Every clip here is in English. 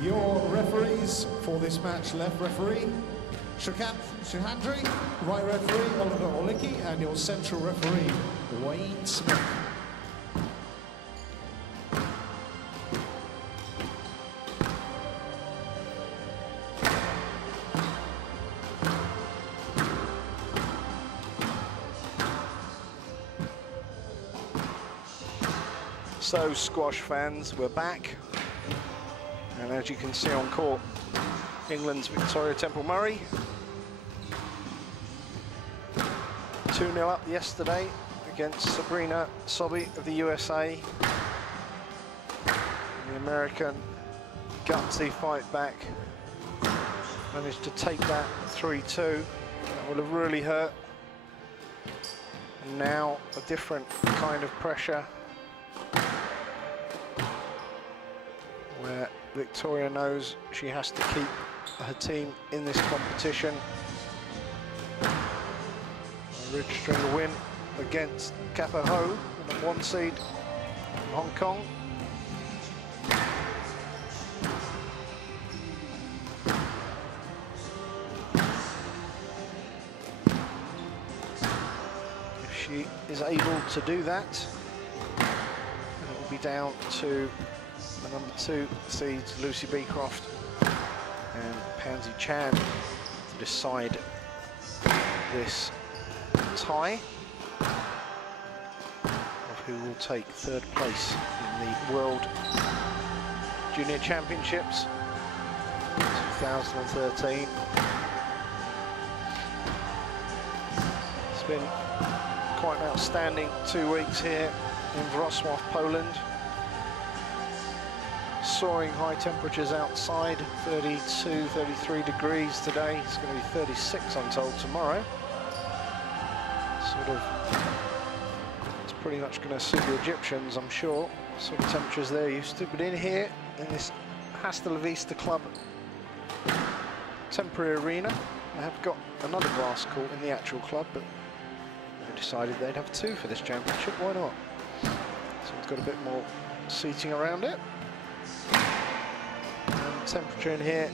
Your referees for this match: left referee Shahandri, right referee Oliver Olicki, and your central referee Wayne Smith. So, squash fans, we're back. And as you can see on court, England's Victoria Temple-Murray. 2-0 up yesterday against Sabrina Sobey of the USA. The American gutsy fight back. Managed to take that 3-2. That would have really hurt. And now a different kind of pressure, where Victoria knows she has to keep her team in this competition. Registering a win against Kappa Ho, the #1 seed from Hong Kong. If she is able to do that, then it will be down to the #2 seeds Lucy Beecroft and Pansy Chan to decide this tie of who will take 3rd place in the World Junior Championships 2013. It's been quite an outstanding 2 weeks here in Wrocław, Poland. Soaring high temperatures outside, 32, 33 degrees today. It's going to be 36, I'm told, tomorrow. It's pretty much going to suit the Egyptians, I'm sure. Sort of temperatures they're used to. But in here, in this Hasta La Vista Club temporary arena, they have got another glass court in the actual club, but they decided they'd have 2 for this championship. Why not? So it's got a bit more seating around it. And temperature in here,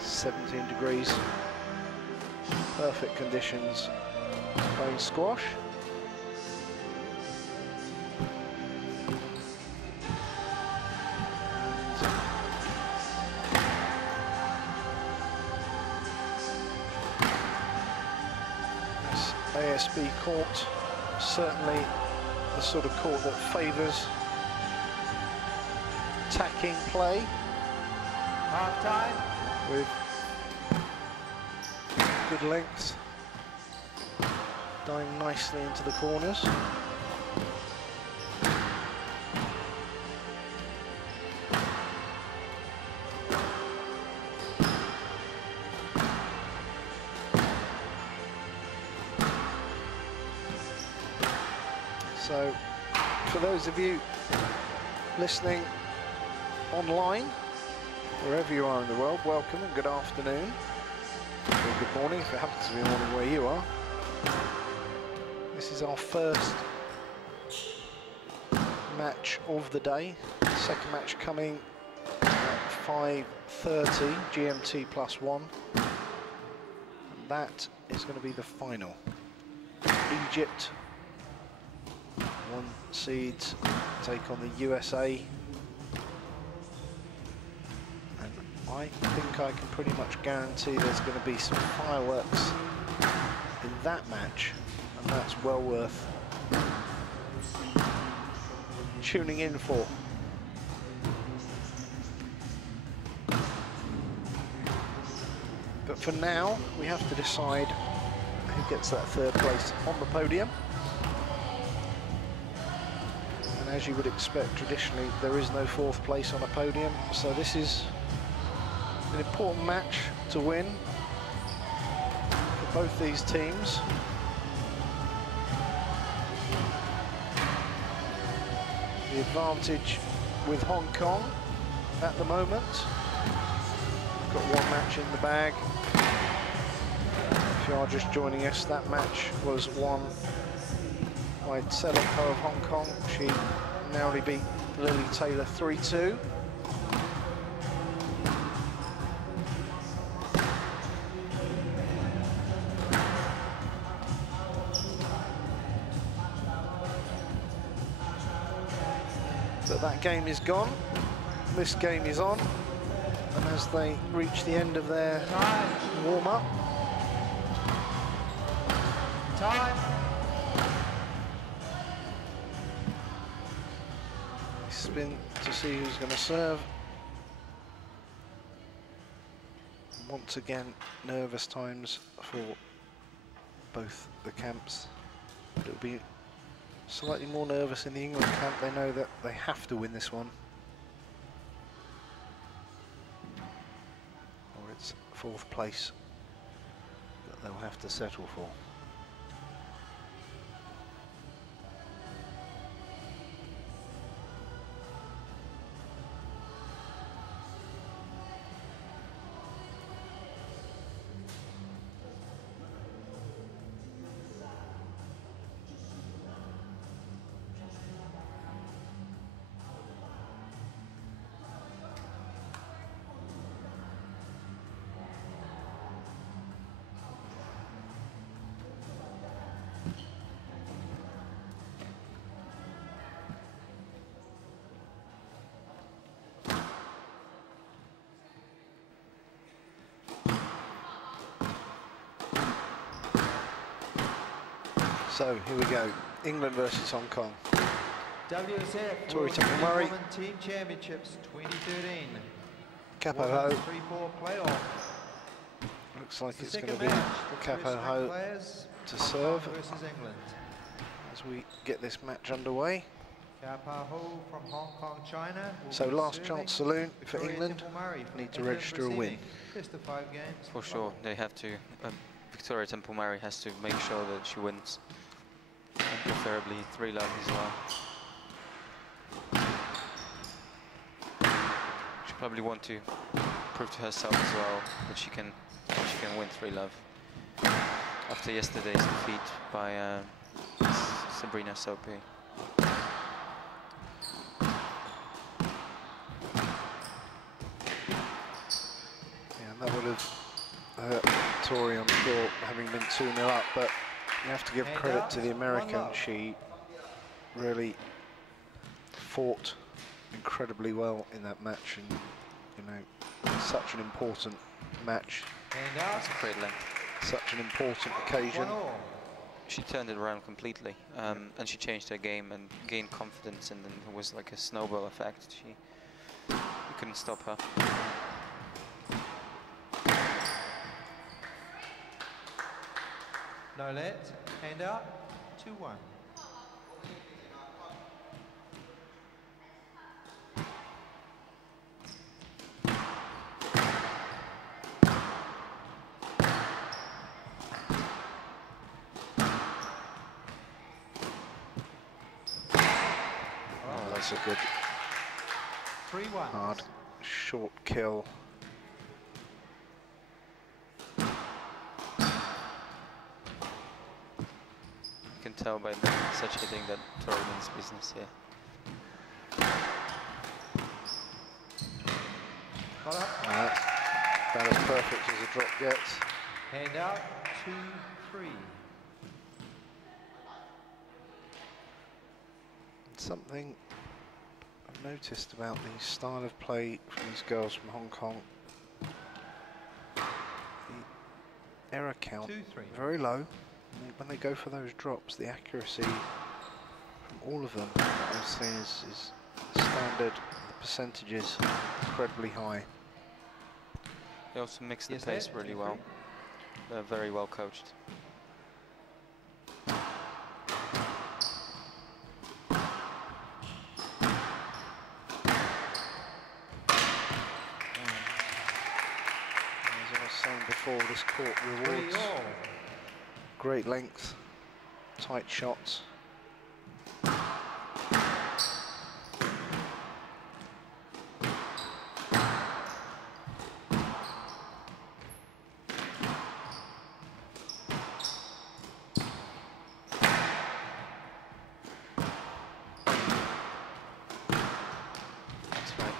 17 degrees. Perfect conditions playing squash. This ASB court, certainly the sort of court that favours attacking play. Half time. With good length, dying nicely into the corners. So, for those of you listening online, wherever you are in the world, welcome and good afternoon. Or good morning if it happens to be morning where you are. This is our first match of the day. Second match coming at 5:30 GMT +1. And that is going to be the final. Egypt, 1 seeds, take on the USA. And I think I can pretty much guarantee there's going to be some fireworks in that match. And that's well worth tuning in for. But for now, we have to decide who gets that 3rd place on the podium. And as you would expect, traditionally, there is no 4th place on a podium. So this is an important match to win for both these teams. The advantage with Hong Kong at the moment. We've got 1 match in the bag. If you are just joining us, that match was won by Tselek Ho of Hong Kong. She narrowly beat Lily Taylor 3-2. that game is gone. This game is on. And as they reach the end of their warm-up. Time. Spin to see who's going to serve. Once again, nervous times for both the camps. It'll be slightly more nervous in the England camp. They know that they have to win this one. Or it's 4th place that they'll have to settle for. So here we go, England versus Hong Kong. WSF Tori World Temple Murray. Women Team Championships 2013. Capo Women's Ho. 3-4 playoff. Looks like The it's going second to be match, Capo Ho players, to Hong serve Kong versus England. as we get this match underway. Capo Ho from Hong Kong, China. will So be last serving chance saloon for Victoria England. Temple Murray from Need to England register a win. receiving Best of 5 games. For sure, they have to. Victoria Temple Murray has to make sure that she wins, and preferably 3-love as well. She probably want to prove to herself as well that she can win 3-love after yesterday's defeat by Sabrina Sopi. Yeah, and that would have hurt Tori, I'm sure, having been 2-0 up, but you have to give Hand credit up, to the 1 American. love. She really fought incredibly well in that match, and you know, such an important match, And out. That's a great length. such an important occasion. 1-all. She turned it around completely, and she changed her game and gained confidence, and then it was like a snowball effect. You couldn't stop her. No let. Hand out. 2-1. Oh, that's a good 3-1. hard short kill. You can tell by such hitting that Tori means business here. Got up. That's about as perfect as a drop gets. Hand out. 2-3. Something I've noticed about the style of play from these girls from Hong Kong, the error count 2-3. very low. When they go for those drops, the accuracy from all of them, I've seen is standard. The percentages incredibly high. They also mix the Yes, pace Ed? really well. They're very well coached. As I was saying before, this court rewards 3-all. great length, tight shots. That's right.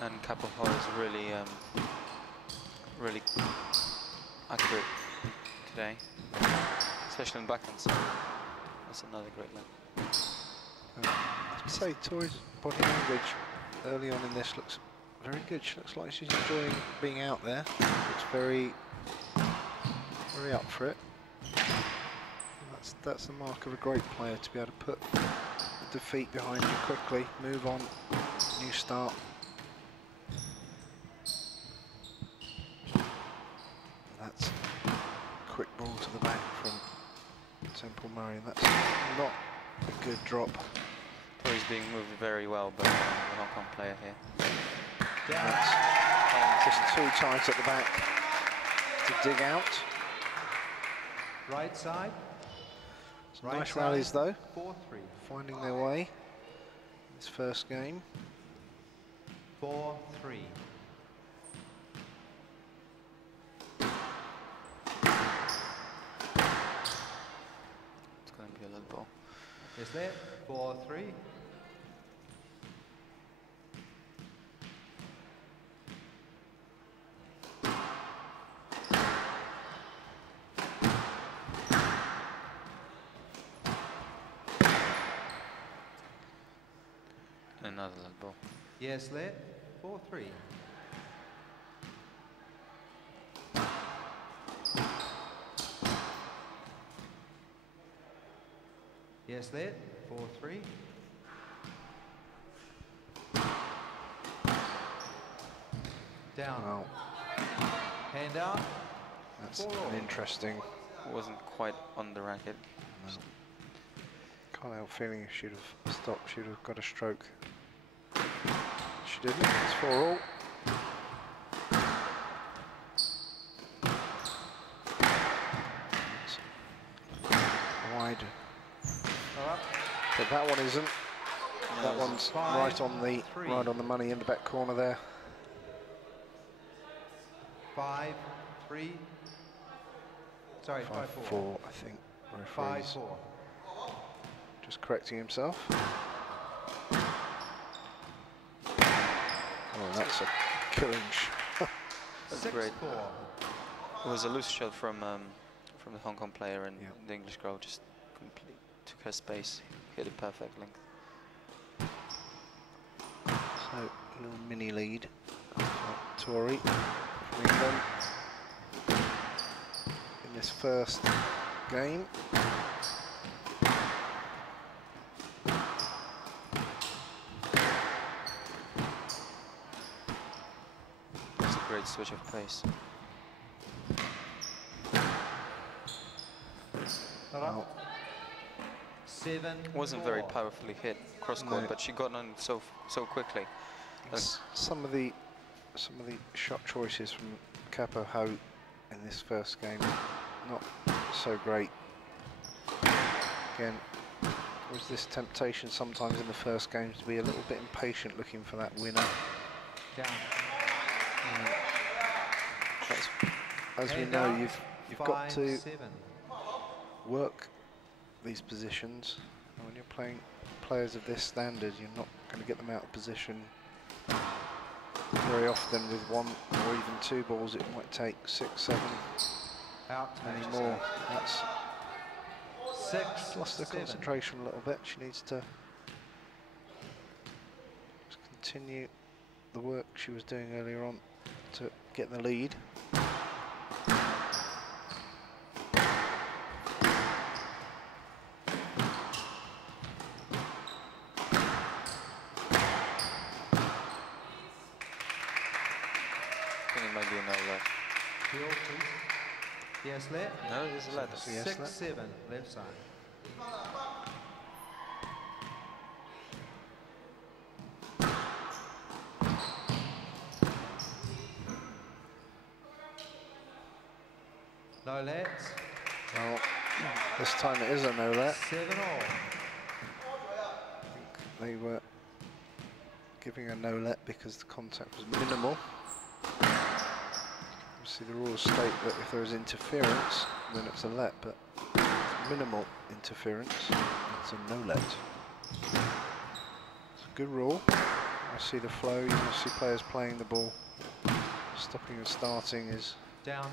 And Capo Ho is really, really accurate today, especially in backhand side. That's another great line. As I'd say Tori's body language early on in this looks very good. She looks like she's enjoying being out there. Looks very up for it. And that's the mark of a great player, to be able to put the defeat behind you quickly, move on, new start. That's a quick ball to the back from Temple Murray, and that's not a good drop. Tori's being moved very well by the Hong Kong player here. That's just too tight at the back to dig out. Right side. Right Nice side, rallies though, 4-3. finding their way in this first game. 4-3. It's going to be a little ball. Yes, there. 4-3. Another little ball. Yes, let. 4-3. Yes, let. 4-3. Down. Well, Hand out. that's 4-all. an interesting. Wasn't quite on the racket. No. Can't help feeling if she'd have stopped, she'd have got a stroke. She didn't. It's 4-all. Wide. All up. But that one isn't. That one's 5-3. right on the money in the back corner there. 5-3. Sorry, 5-4. 5-4, I think. Referee's 5-4. just correcting himself. Oh, that's a killing shot. That's 6-4. great. It was a loose shot from the Hong Kong player, and Yeah. the English girl just completely took her space, hit a perfect length. So, a little mini lead for Tori from England in this first game. It's a great switch of pace. All up. 7. Wasn't very powerfully hit cross court, No. but she got on so quickly. Some of the shot choices from Capo Ho in this first game not so great. Again, was this temptation sometimes in the first games to be a little bit impatient, looking for that winner. Down. That's, as we Hand know, out. you've got to 5-7. work these positions. And when you're playing players of this standard, you're not going to get them out of position very often with one or even two balls. It might take 6, 7, Out. many more. That's 6. lost her 7. concentration a little bit. She needs to just continue the work she was doing earlier on to get the lead. I think it might be a no left. Heel, please. Yes, left. No, there's a letter. Yes, 6-7. Left side. No lets. Well, this time it is a no-let. 7-all. They were giving a no-let because the contact was minimal. Obviously the rules state that if there is interference, then it's a let, but minimal interference, it's a no-let. It's a good rule. I see the flow, you can see players playing the ball. Stopping and starting is... Down.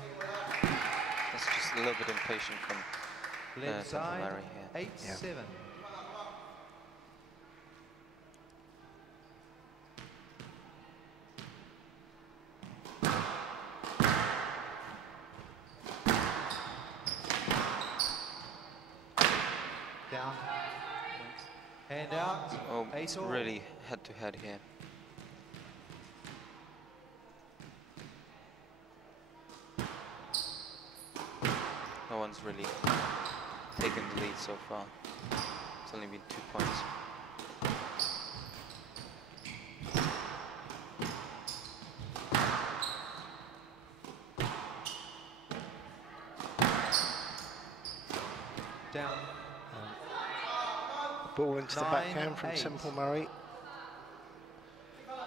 It's just a little bit impatient from Left Temple side. Murray here. 8-7. Hand out. Oh, 8 it's all. really head to head here. No one's really taken the lead so far. It's only been 2 points. Down. Ball into the 9-8. backhand from Temple Murray.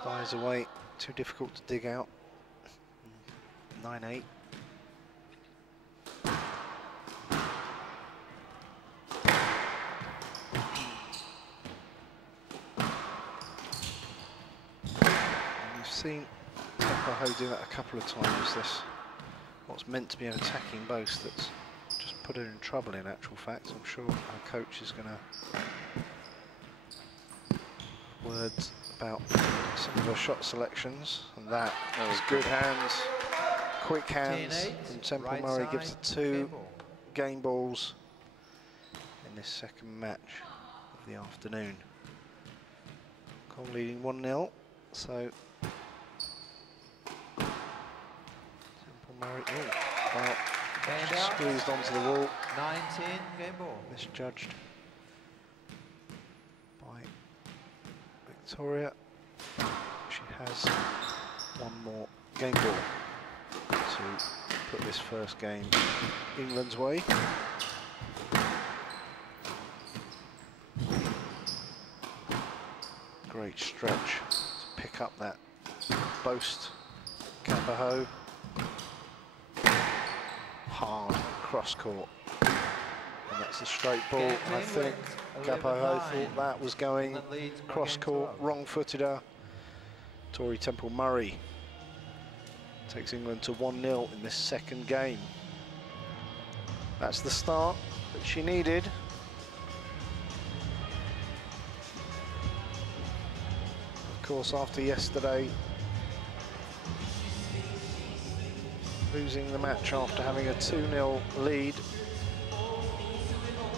Dies away, too difficult to dig out. 9-8. We've seen Temple Ho do that a couple of times. This, what's meant to be an attacking boast, that's just put her in trouble in actual fact. I'm sure our coach is going to words about some of her shot selections, and that was good hands, quick hands, 10-8, and Temple right Murray side, gives her 2 game ball. game balls in this second match of the afternoon. Cole leading 1-0, so Temple Murray, well, Hand just out. squeezed onto the wall, 9-10, game ball. misjudged by Victoria. She has 1 more game ball to put this first game England's way. Great stretch to pick up that boast. Capaho. Hard cross court. And that's a straight ball. Game I team think wins, Capaho 11-9. thought that was going England leads 1 cross game to court, 0. wrong-footed her. Tori Temple Murray takes England to 1-0 in this second game. That's the start that she needed. Of course, after yesterday, losing the match after having a 2-0 lead,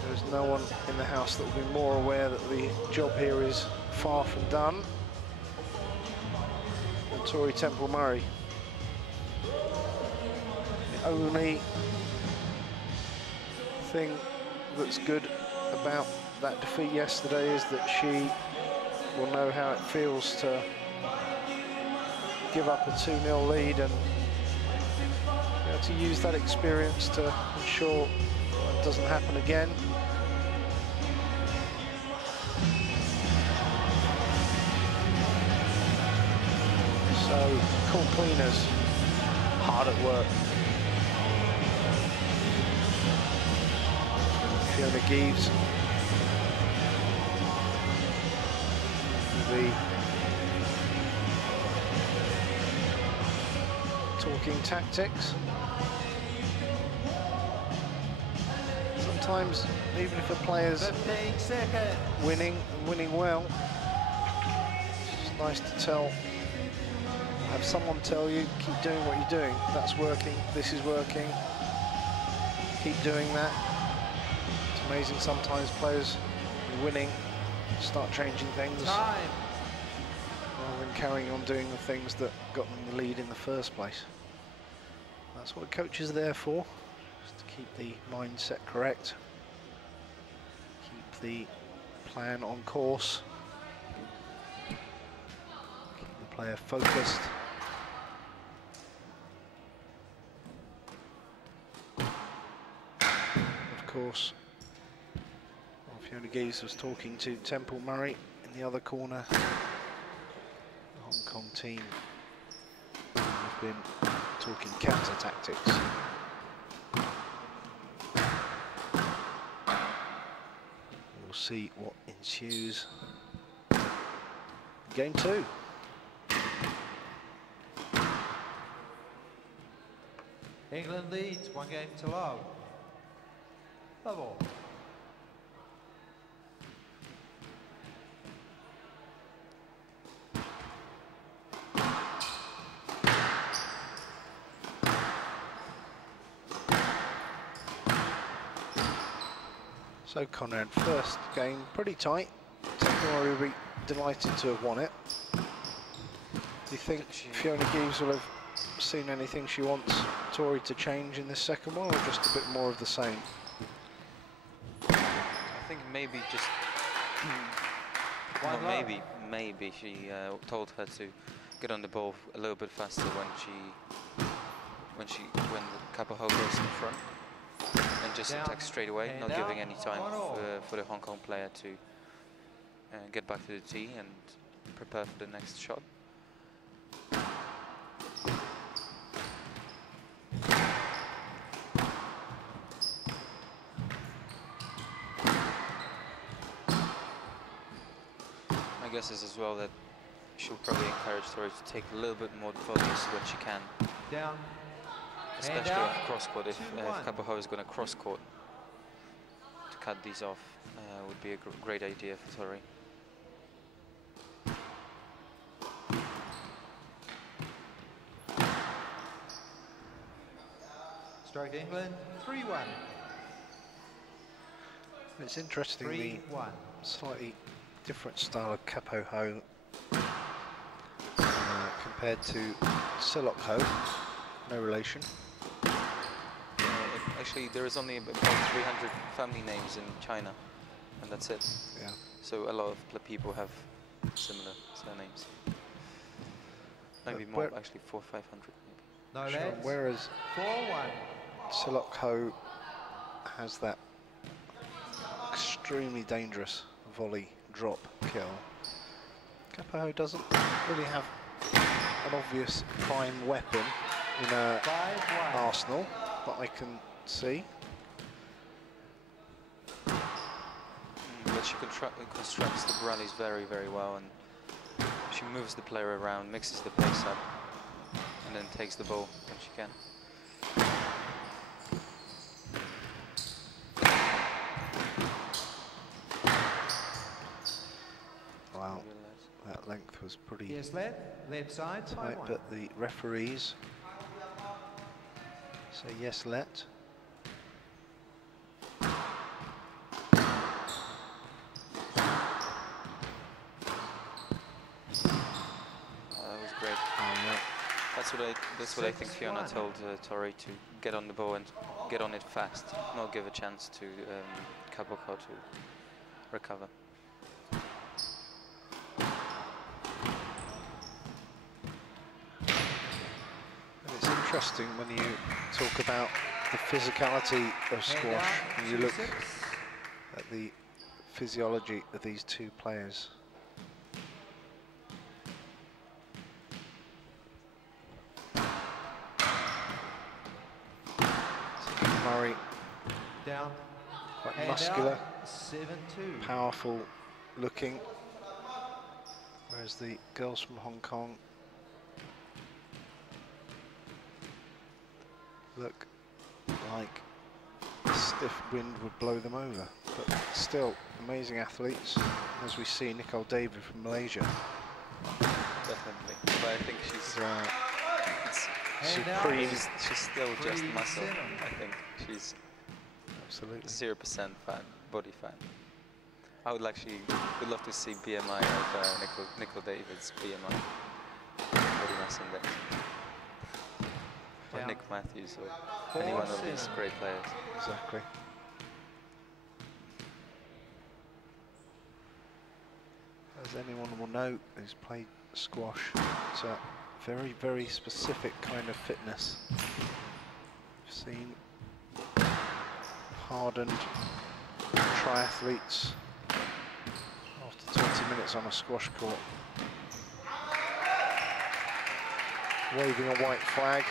there's no one in the house that will be more aware that the job here is far from done than Tori Temple Murray. The only thing that's good about that defeat yesterday is that she will know how it feels to give up a 2-0 lead and be able to use that experience to ensure it doesn't happen again. So, court cleaners, hard at work. Fiona Geeves, the talking tactics. Sometimes, even if a player's 15 seconds. winning and winning well, it's just nice to have someone tell you, keep doing what you're doing. That's working, this is working. Keep doing that. It's amazing sometimes players winning start changing things Time. rather than carrying on doing the things that got them the lead in the first place. That's what coaches are there for, just to keep the mindset correct, keep the plan on course, keep the player focused. Of course, while Fiona Geeves was talking to Temple Murray in the other corner, the Hong Kong team have been talking counter tactics. We'll see what ensues. Game 2. England leads 1 game to 0. Level. So Conrad, first game pretty tight. 10 Tori will be delighted to have won it. Do you think Fiona Gibbs will have seen anything she wants Tori to change in this second one, or just a bit more of the same? I think maybe just well, maybe she told her to get on the ball a little bit faster when the Kapoho goes in front, and just attack straight away, not giving any time for the Hong Kong player to get back to the tee and prepare for the next shot. My guess is as well that she'll probably encourage Tori to take a little bit more volleys when she can. Down. Especially off cross court. If Kapoho is going to cross court, to cut these off would be a great idea for Tori. Stroke England, 3-1. It's interesting, 3-1. the slightly different style of Kapoho compared to Silok-ho, no relation. Actually, there is only about 300 family names in China, and that's it. Yeah. So a lot of people have similar surnames. Maybe more, actually 400 or 500 maybe. No Sure. legs. Whereas 4-1. Silok-ho has that extremely dangerous volley drop kill. Kapoho doesn't really have an obvious prime weapon in a 5-1. arsenal that I can see. But she constructs the rallies very, very well, and she moves the player around, mixes the pace up, and then takes the ball when she can. Wow, that length was pretty Yes, left side, tight, 5-1. but the referees say yes, let. That was great. That's what I think Fiona told Tori, to get on the ball and get on it fast, not give a chance to Kapoho to recover. And it's interesting when you talk about the physicality of squash, and you look at the physiology of these two players. Murray, Down. quite And muscular, out, 7-2. powerful looking, whereas the girls from Hong Kong look like a stiff wind would blow them over, but still amazing athletes, as we see Nicole David from Malaysia. Definitely, but I think she's Supreme. she's still just 3-7. muscle. I think she's Absolutely. 0% fat, body fat. I would love to see BMI of Nicole David's BMI, body mass index, or Down. Nick Matthews, or any one of these great players. Exactly. As anyone will know who's played squash, it's a very, very specific kind of fitness. I've seen hardened triathletes after 20 minutes on a squash court waving a white flag.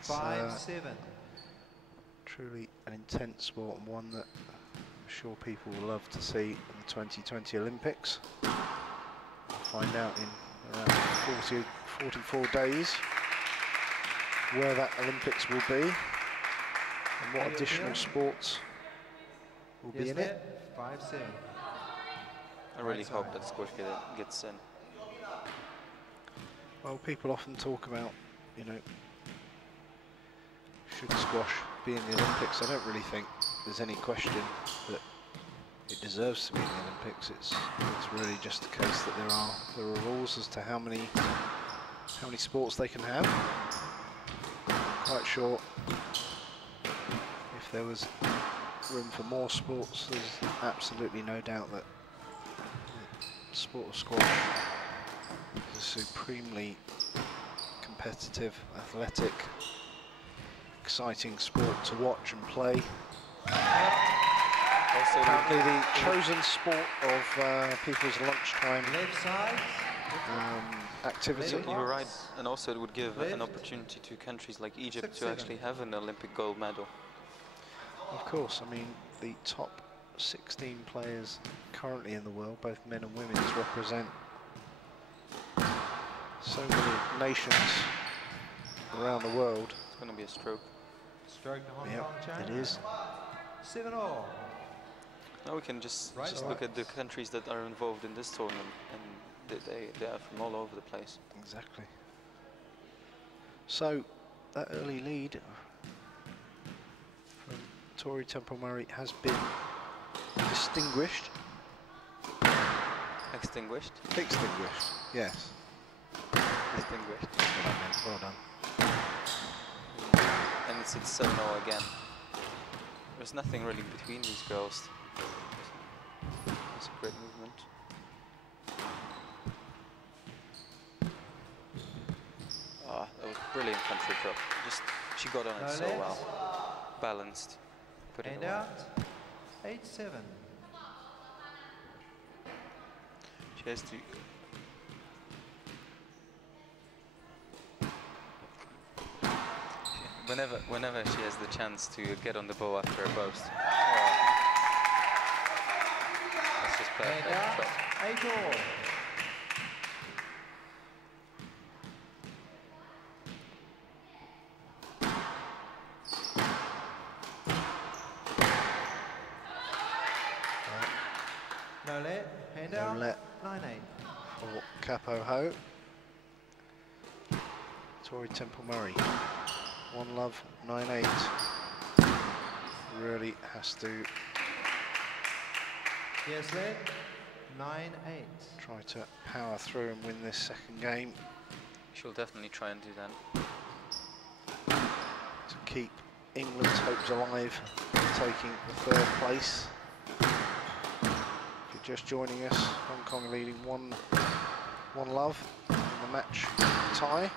It's 5-7. truly an intense sport, and one that I'm sure people will love to see in the 2020 Olympics. We'll find out in around 44 days where that Olympics will be and what additional sports will be in it. 5-7. I really hope that squash gets in. Well, people often talk about, you know, should squash be in the Olympics? I don't really think there's any question that it deserves to be in the Olympics. It's really just the case that there are rules as to how many sports they can have. Quite sure if there was room for more sports, there's absolutely no doubt that the sport of squash is a supremely competitive, athletic, exciting sport to watch and play. Also, Apparently the chosen sport of people's lunchtime Left side. activity. you were right, and also it would give an opportunity to countries like Egypt to actually have an Olympic gold medal. Of course, I mean, the top 16 players currently in the world, both men and women, represent so many nations around the world. It's going to be a stroke. Stroke the Hong Yep, Kong chain. it is. 7-all. Now we can just Right. look at the countries that are involved in this tournament, and they are from all over the place. Exactly. So, that early lead from Tori Temple Murray has been distinguished. Extinguished. Extinguished, yes. Extinguished. That's what I meant. Well done. And it's at 7-0 again. There's nothing really between these girls. It's a great movement. Ah, that was brilliant country drop. Just she got on it so well. Balanced. Put it And away. out. 8-7. She has to. Whenever she has the chance to get on the ball after a burst. Oh. That's just perfect. And out. Shot. 8-all. No let. Hand No out. let. 9-8. For Capo Ho. Tori Temple Murray. 1-love, 9-8. Really has to Yes, let. 9-8. try to power through and win this second game She'll definitely try and do that. to keep England's hopes alive, taking the third place. If you're just joining us, Hong Kong leading 1-love in the match tie.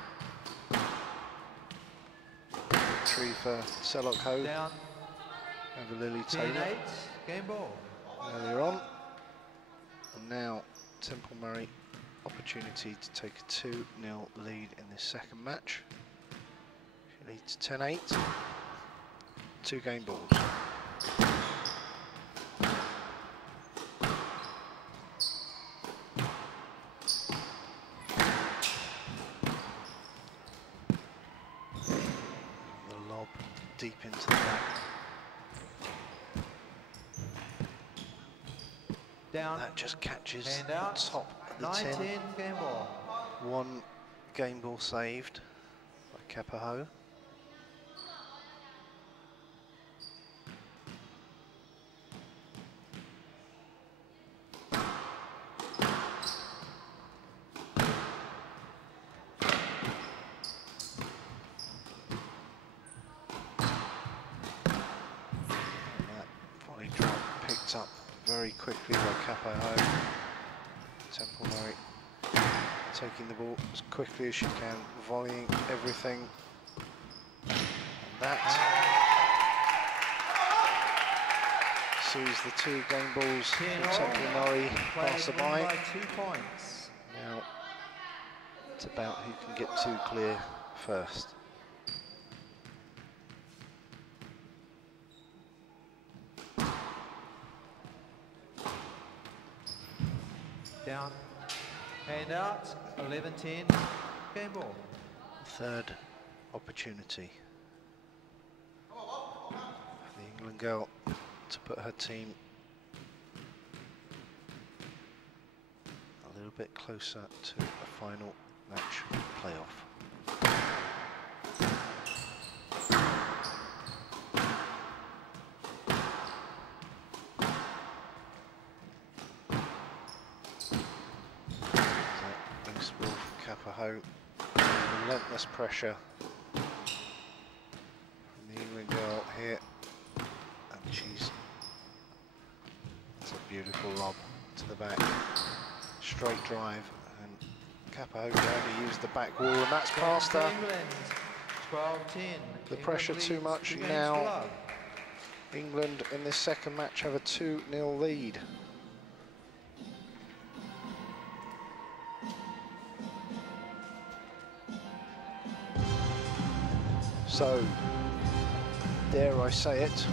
Victory for Selok Ho Down. over Lily Taylor 10-8. Game ball. earlier on. And now Temple Murray, opportunity to take a 2-0 lead in this second match. She leads 10-8. 2 game balls. The lob deep into the back. Down. That just catches Hand the out. top of the 9-10. tin. Game ball. 1 game ball saved by Kepaho. Picked up very quickly by Capo. Temple Murray taking the ball as quickly as she can, volleying everything. And that sees the 2 game balls from 10-all. Temple Murray Players pass the win by. by 2 points. Now it's about who can get 2 clear first. Down. Hand out. 11-10. Game ball. Third opportunity for the England girl to put her team a little bit closer to a final match playoff. Capaho, relentless pressure from the England girl here, and it's a beautiful lob to the back, straight drive, and Capaho can only use the back wall, and that's past her. England, 12-10. The pressure England too leads much 2 games now. to love. England in this second match have a 2-0 lead. So, dare I say it,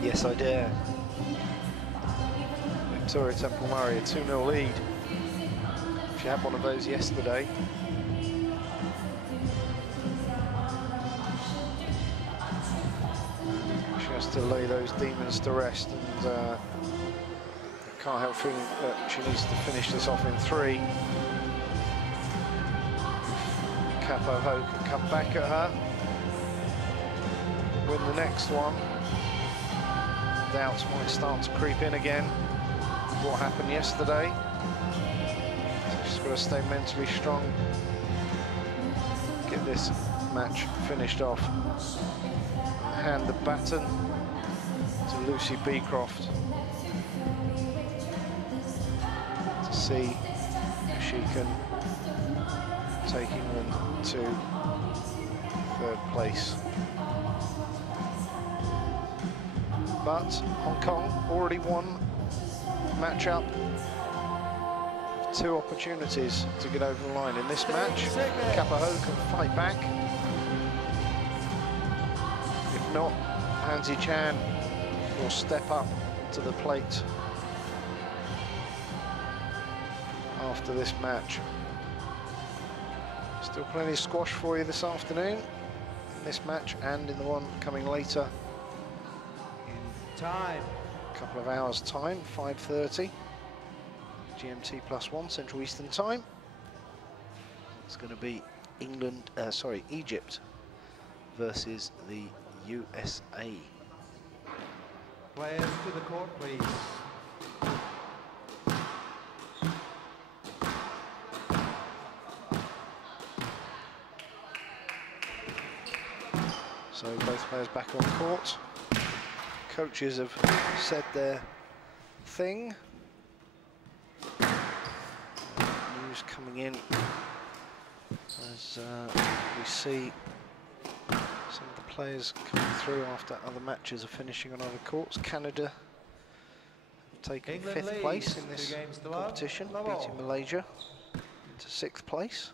yes I dare. Victoria Temple Murray, a 2-0 lead. She had one of those yesterday. She has to lay those demons to rest, and I can't help feeling that she needs to finish this off in 3. Capaho can come back at her, win the next one. Doubts might start to creep in again. What happened yesterday? So she's got to stay mentally strong. Get this match finished off. Hand the baton to Lucy Beecroft to see if she can take England to 3rd place. But Hong Kong already won match-up. 2 opportunities to get over the line in this match. Capaho can fight back. If not, Hansi Chan will step up to the plate after this match. Still plenty of squash for you this afternoon in this match and in the one coming later in Time. a couple of hours' time, 5:30 GMT +1 Central Eastern Time. It's going to be Egypt versus the USA. Players to the court, please. So both players back on court. Coaches have said their thing. News coming in as we see some of the players coming through after other matches are finishing on other courts. Canada taking England 5th leads, place in 2 this games to love. competition, Love beating all. Malaysia into 6th place.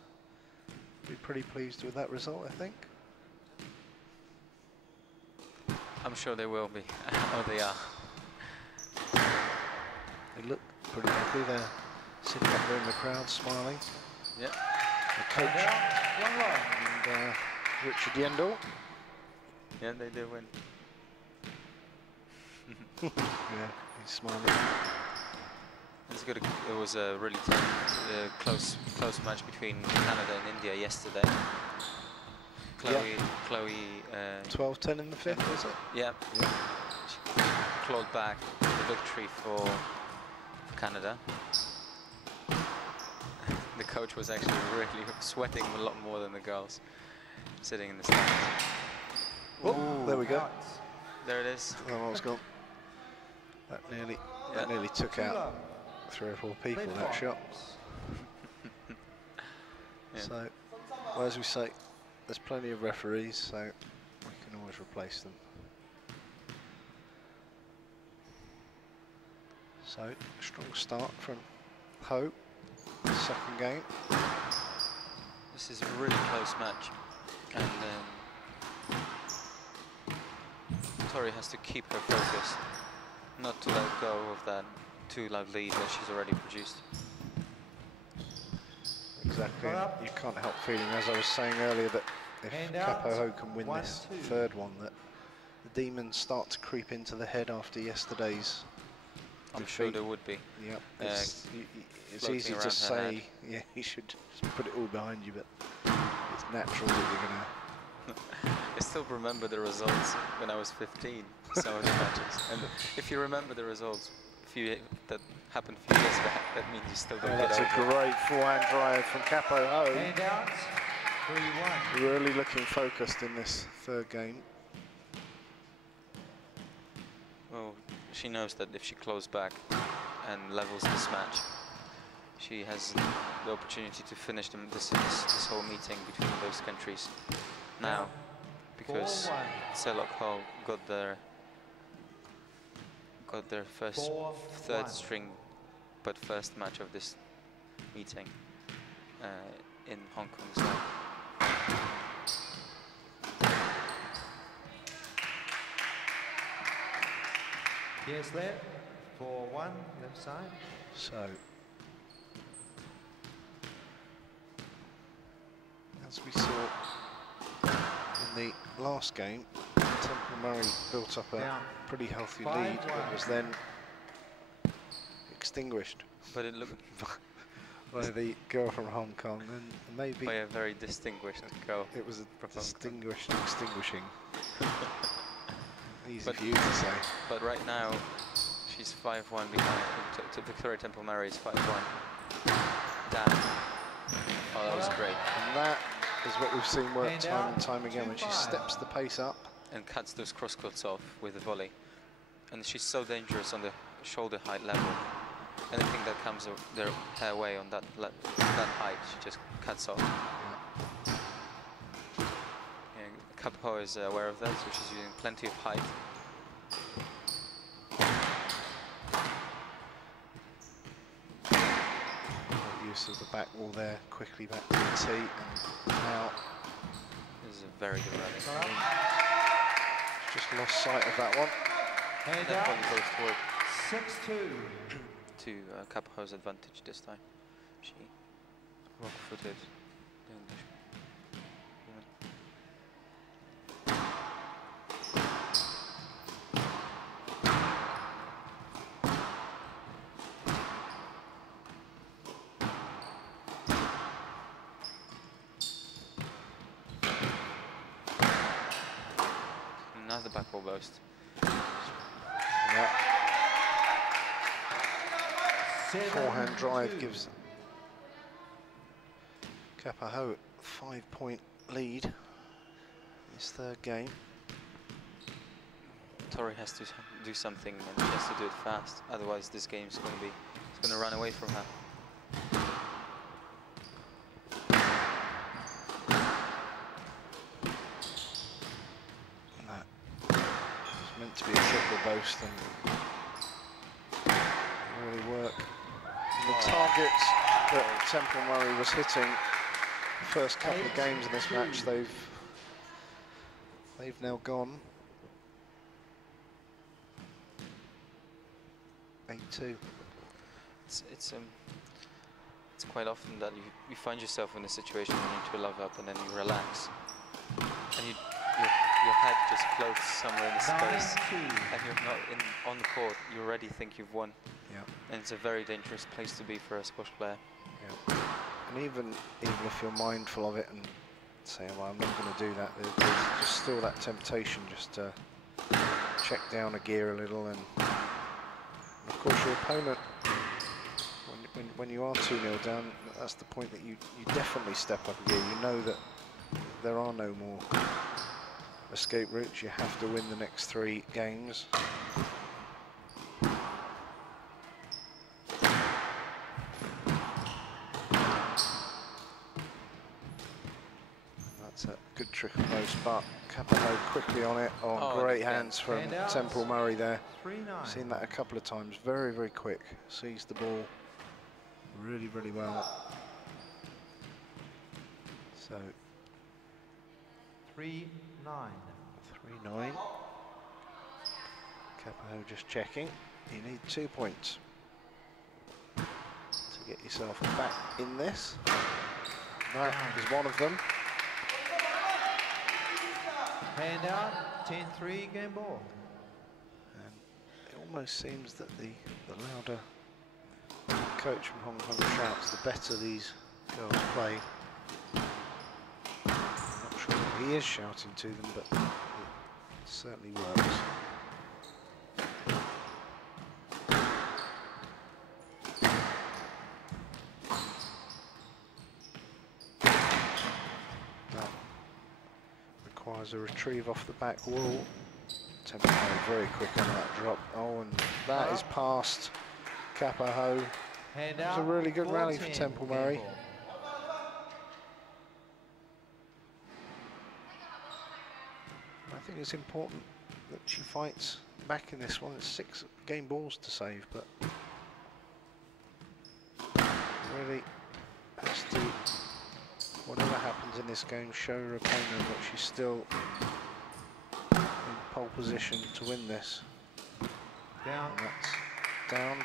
Be pretty pleased with that result, I think. I'm sure they will be. Oh, they are. They look pretty happy. They're sitting up there in the crowd, smiling. Yep. The coach One love. and Richard Yendall. Yeah, they do win. Yeah, he's smiling. It's good. It was a really close match between Canada and India yesterday. Chloe 12-10 in the 5th, is it? yeah, she clawed back the victory for Canada. The coach was actually really sweating a lot more than the girls sitting in the stands. Oh, there we go. Out. There it is. Oh, I was gone. That nearly took out 3 or 4 people, Play that shot. points. Yeah. So, well, as we say, there's plenty of referees, so we can always replace them. So, strong start from Ho, second game. This is a really close match, and Tori has to keep her focus, not to let go of that 2-love lead that she's already produced. Exactly. And you can't help feeling, as I was saying earlier, that if Hand out. Capaho can win this 1-2. 3rd one, that the demons start to creep into the head after yesterday's I'm sure defeat. there would be. Yep. It's floating easy around to her say, head. yeah, you should just put it all behind you, but it's natural that you're going to. I still remember the results when I was 15, some of the matches. And if you remember the results that happened a few years back. That means you still don't Oh, get that's a over it. great forehand drive from Capo Ho. Handouts, 3-1. Really looking focused in this third game. Well, she knows that if she closes back and levels this match, she has the opportunity to finish this whole meeting between those countries now, because 4-1. Selok Ho got their first 4-1. third string but first match of this meeting in Hong Kong as well. Yes, left. 4-1, left side. So, as we saw in the last game, Temple Murray built up a Down. pretty healthy 5-1. lead, but was then extinguished But it looked by the girl from Hong Kong, and maybe by a very distinguished girl. it was a from Hong Kong. distinguished extinguishing. Easy But- for you to say. But right now, she's 5-1 behind. To Victoria Temple Murray is 5-1 down. Oh, that was great. And that is what we've seen work And time out, and time again when she 2-5. steps the pace up. And cuts those cross courts off with a volley. And she's so dangerous on the shoulder height level. Anything that comes her way on that height, she just cuts off. Yeah, Capo is aware of that, so she's using plenty of height. Great use of the back wall there, quickly back to the tee, and now This is a very good rally. just lost sight of that one. And that Handout, volley goes toward 6-2. to Capo's advantage this time. She rock-footed the English woman. Another back wall boast. That forehand drive 7-2. gives Capo Ho a 5-point lead in this third game. Tori has to do something, and she has to do it fast. Otherwise, this game's going to run away from her. And that was meant to be a triple boast and really work. And the targets that Temple Murray was hitting the first couple of games in this match, they've now gone 8-2. It's quite often that you find yourself in a situation when you need to love up and then you relax, and your head just floats somewhere in the space, 9-2. and you're not on the court. You already think you've won, Yeah. and it's a very dangerous place to be for a squash player. Yeah. And even if you're mindful of it and saying, well, I'm not going to do that, there's just still that temptation just to check down a gear a little. And of course your opponent, when you are 2-0 down, that's the point that you definitely step up a gear. You know that there are no more escape routes. You have to win the next 3 games. That's a good trickle post, but Capo Ho quickly on it. Oh, Oh, great yeah. hands from Handouts. Temple Murray there. 3-9. Seen that a couple of times. Very, very quick. Sees the ball really, really well. So 3-9. 3-9. Capo Ho just checking. You need 2 points to get yourself back in this. That is one of them. Handout, 10-3, game ball. And it almost seems that the louder coach from Hong Kong shouts, the better these girls play. Not sure what he is shouting to them, but it certainly works. Tries a retrieve off the back wall. Temple Murray very quick on that drop. Oh, and that is past Capo-Ho. It was a really good rally for Temple Murray. I think it's important that she fights back in this one. It's 6 game balls to save, but really has to, whatever happens in this game, show her opponent that she's still in pole position to win this. Down. And that's down.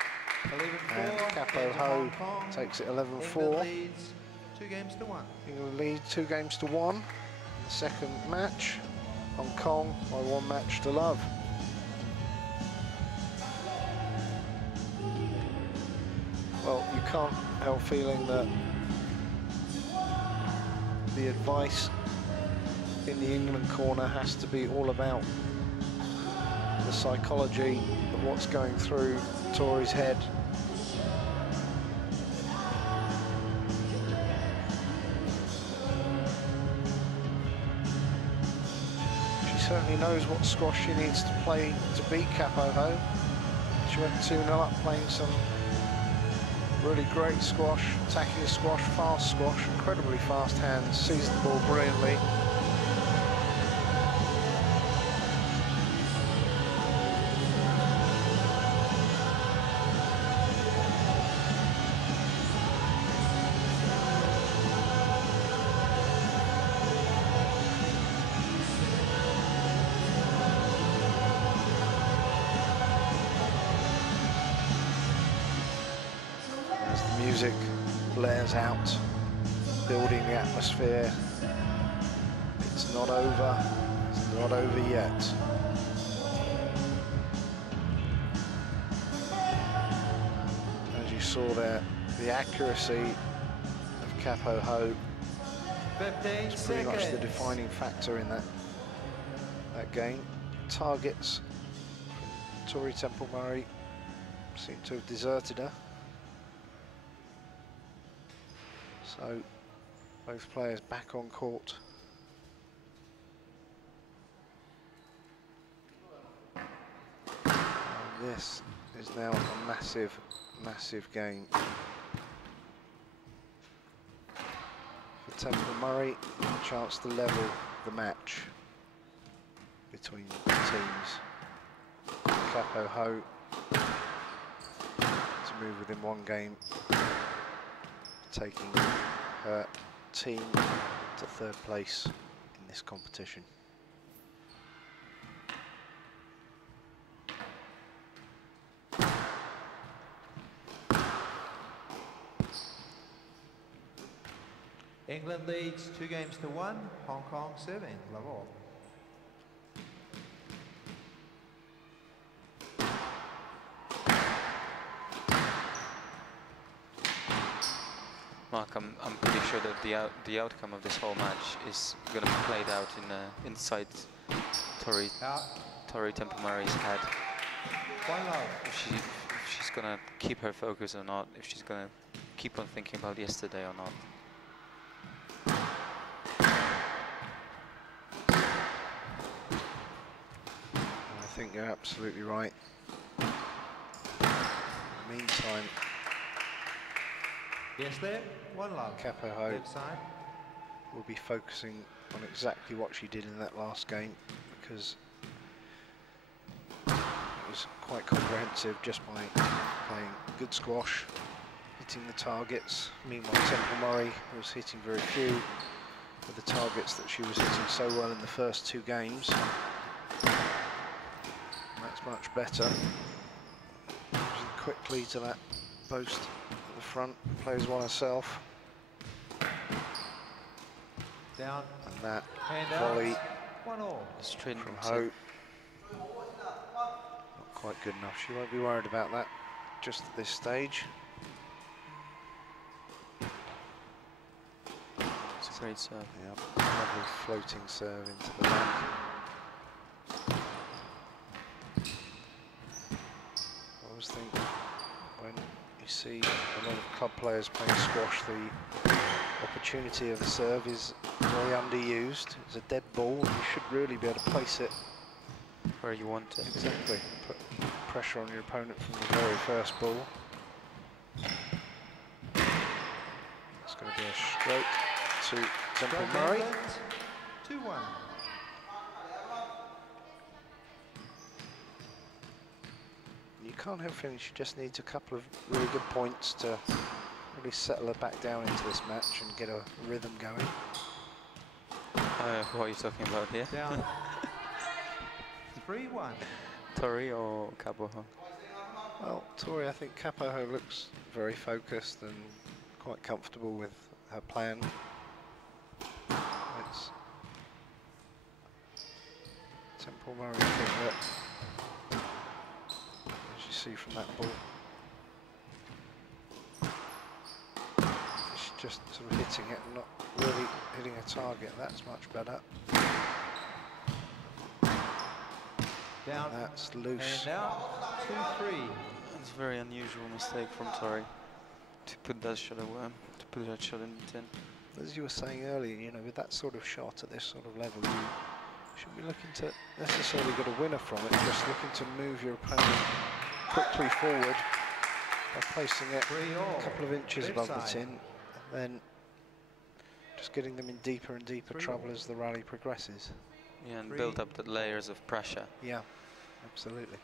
11-4. And Capo-Ho takes it 11-4. Leads 2 games to 1. England lead 2 games to 1 in the second match. Hong Kong by 1 match to love. Well, you can't help feeling that the advice in the England corner has to be all about the psychology of what's going through Tori's head. She certainly knows what squash she needs to play to beat Capo-Ho. She went 2-0 up playing some really great squash, attacking squash, fast squash, incredibly fast hands, sees the ball brilliantly. Music blares out, building the atmosphere. It's not over yet. As you saw there, the accuracy of Capo-Ho is pretty much the defining factor in that game. Targets, Tori Temple Murray seem to have deserted her. So, both players back on court. And this is now a massive, massive game for Temple Murray. A chance to level the match between the teams. Capo-Ho to move within 1 game, taking her team to 3rd place in this competition. England leads 2 games to 1. Hong Kong serving. Love all. Mark, I'm pretty sure that the outcome of this whole match is going to be played out inside Tori Temple Murray's head. If she's going to keep her focus or not, if she's going to keep on thinking about yesterday or not. I think you're absolutely right. In the meantime, yes, there. 1 love. Capo-Ho Left side. will be focusing on exactly what she did in that last game, because it was quite comprehensive just by playing good squash, hitting the targets. Meanwhile, Temple Murray was hitting very few of the targets that she was hitting so well in the first 2 games. That's much better. Moving quickly to that post at the front, plays one herself. Down. And that Hand volley out. 1-all. Straight from into Ho, not quite good enough. She won't be worried about that just at this stage. it's a great serve. Yeah, lovely floating serve into the back. I always think when you see a lot of club players playing squash, the opportunity of the serve is very underused. It's a dead ball. You should really be able to place it where you want it. exactly. Put pressure on your opponent from the very first ball. It's going to be a stroke to Temple Murray. 2-1. You can't help feeling she just needs a couple of really good points to really settle her back down into this match and get a rhythm going. What are you talking about here? Down. 3-1. Tori or Kapoho? Well, Tori, I think Kapoho looks very focused and quite comfortable with her plan. It's Temple Murray, I think that, as you see from that ball, she's just sort of hitting it and not really hitting a target. That's much better. Down. That's loose. And out. 2-3. It's a very unusual mistake from Tori to put that shot away, to put that shot in the tin. As you were saying earlier, you know, with that sort of shot at this sort of level, you shouldn't be looking to necessarily get a winner from it, just looking to move your opponent quickly forward by placing it a couple of inches above the tin, and then just getting them in deeper and deeper trouble as the rally progresses. Yeah, and build up the layers of pressure. Yeah, absolutely.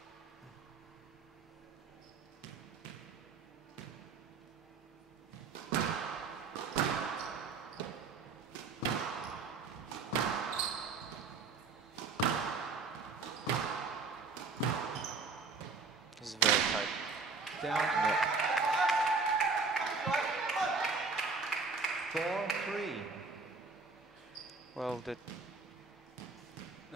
This is very tight. Down. 4-3. Well, the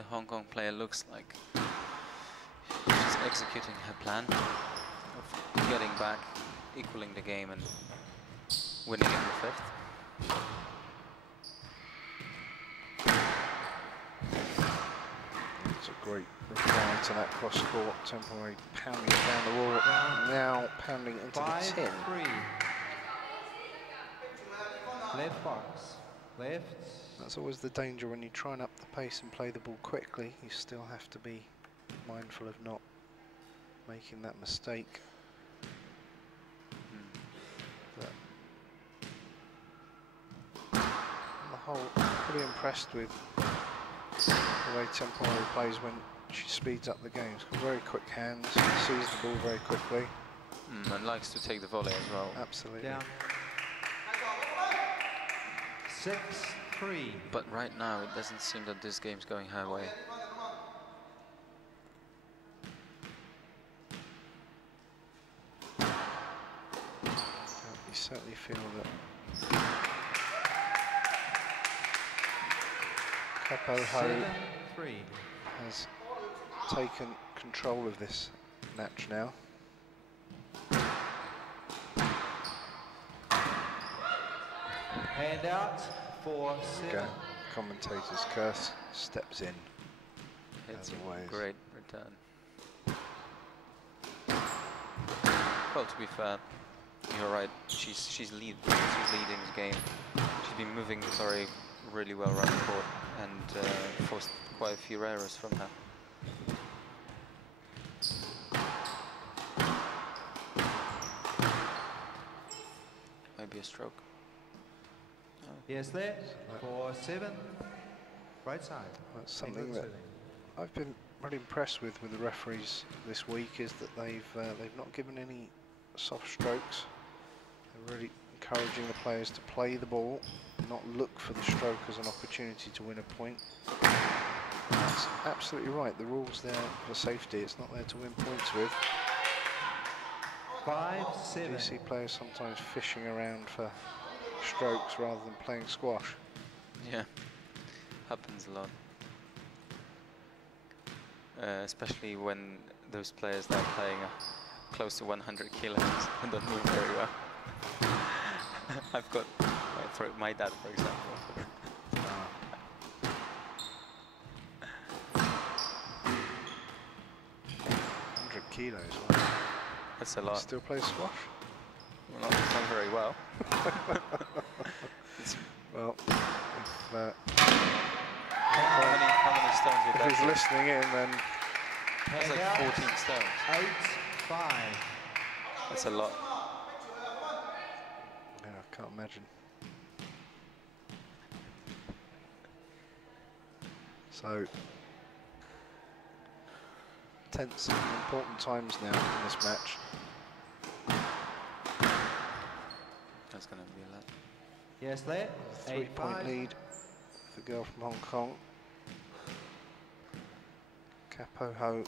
Hong Kong player looks like she's executing her plan of getting back, equaling the game and winning in the fifth. It's a great reply to that cross court. Temple Murray pounding it down the wall, now pounding into the tin. 5-3. Left box. Left. That's always the danger when you try and up the pace and play the ball quickly. You still have to be mindful of not making that mistake. But on the whole, I'm pretty impressed with the way Temple Murray plays when she speeds up the game. She's got very quick hands, sees the ball very quickly. And likes to take the volley as well. Absolutely. Down. 6-3. But right now, it doesn't seem that this game's going her way. You certainly feel that Kapoho 7-3. has taken control of this match now. Hand out. 4-7. Okay. Commentator's curse steps in. It's As a always. great return. Well, to be fair, you're right. She's leading the game. She's been moving Tori really well around the court and forced quite a few errors from her. Maybe a stroke. Yes, there. 4-7. Right side. That's something England that serving. I've been really impressed with the referees this week, is that they've not given any soft strokes. They're really encouraging the players to play the ball, not look for the stroke as an opportunity to win a point. That's absolutely right. The rule's there for safety. It's not there to win points with. 5-7. You see players sometimes fishing around for strokes rather than playing squash. Yeah, happens a lot. Especially when those players that are playing close to 100 kilos and don't move very well. I've got my dad, for example. 100 kilos. Wow. That's a lot. Still plays squash? Well, not very well. Well, How many stones would if that he's be? listening in, then That's like 14 stones. 8-5. That's a lot. yeah, I can't imagine. So, tense and important times now in this match. That's going to be a lot. Yes, Led. 3-point 8-5. lead for the girl from Hong Kong. Capo-Ho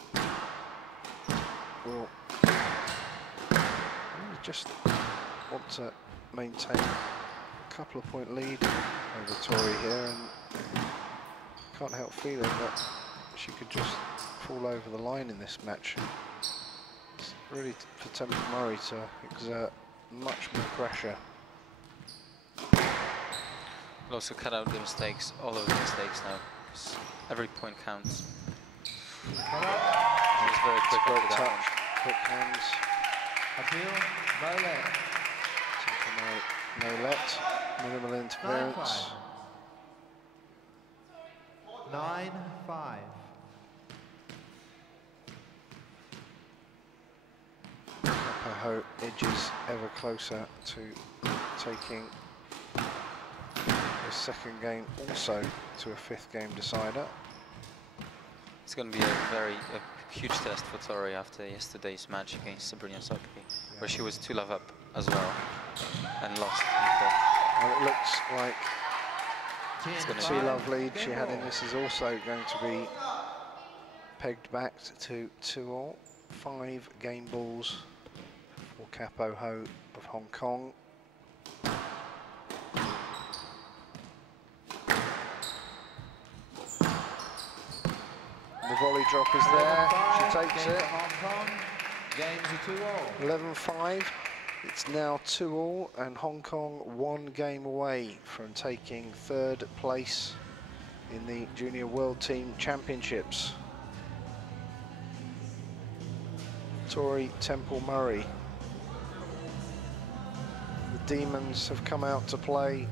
will really just want to maintain a couple of point lead over Tori here, and can't help feeling that she could just fall over the line in this match. It's really for Temple Murray to exert much more pressure. We'll also cut out the mistakes, all of the mistakes now, because every point counts. She was very quick Great after that touch, quick hands. Appeal. No let. Temple Murray, no let, minimal interference. 9-5. Capo-Ho edges ever closer to taking the second game also to a 5th game decider. It's going to be a huge test for Tori after yesterday's match against Sabrina Sopke, where she was 2 love up as well and lost. And it looks like It's the gonna 2 be love lead she had in this is also going to be pegged back to 2-all. 5 game balls for Capo-Ho of Hong Kong. The volley drop is there, she takes it. Hong Kong. Games are 2-all. 11-5, it's now 2-all, and Hong Kong 1 game away from taking 3rd place in the Junior World Team Championships. Tori Temple Murray. The Demons have come out to play.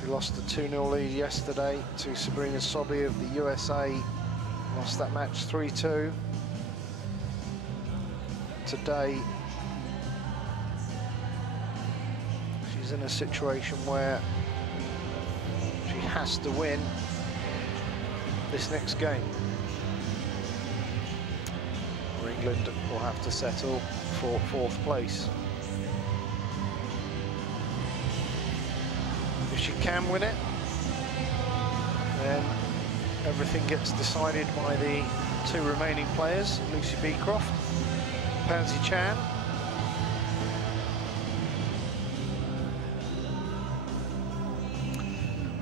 She lost a 2-0 lead yesterday to Sabrina Sobby of the USA. Lost that match 3-2. Today, she's in a situation where she has to win this next game, or England will have to settle for 4th place. If she can win it, then everything gets decided by the 2 remaining players, Lucy Beecroft, Pansy Chan.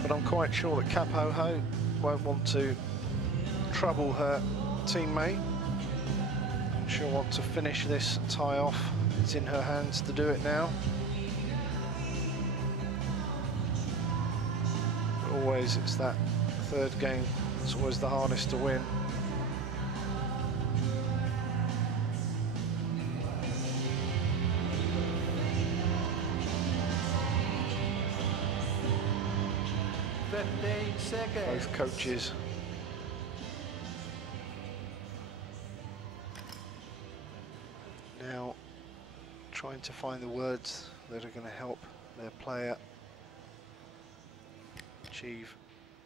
But I'm quite sure that Capo-Ho won't want to trouble her teammate. She'll want to finish this tie off. It's in her hands to do it now. But always it's that 3rd game, it's always the hardest to win. Both coaches now trying to find the words that are going to help their player achieve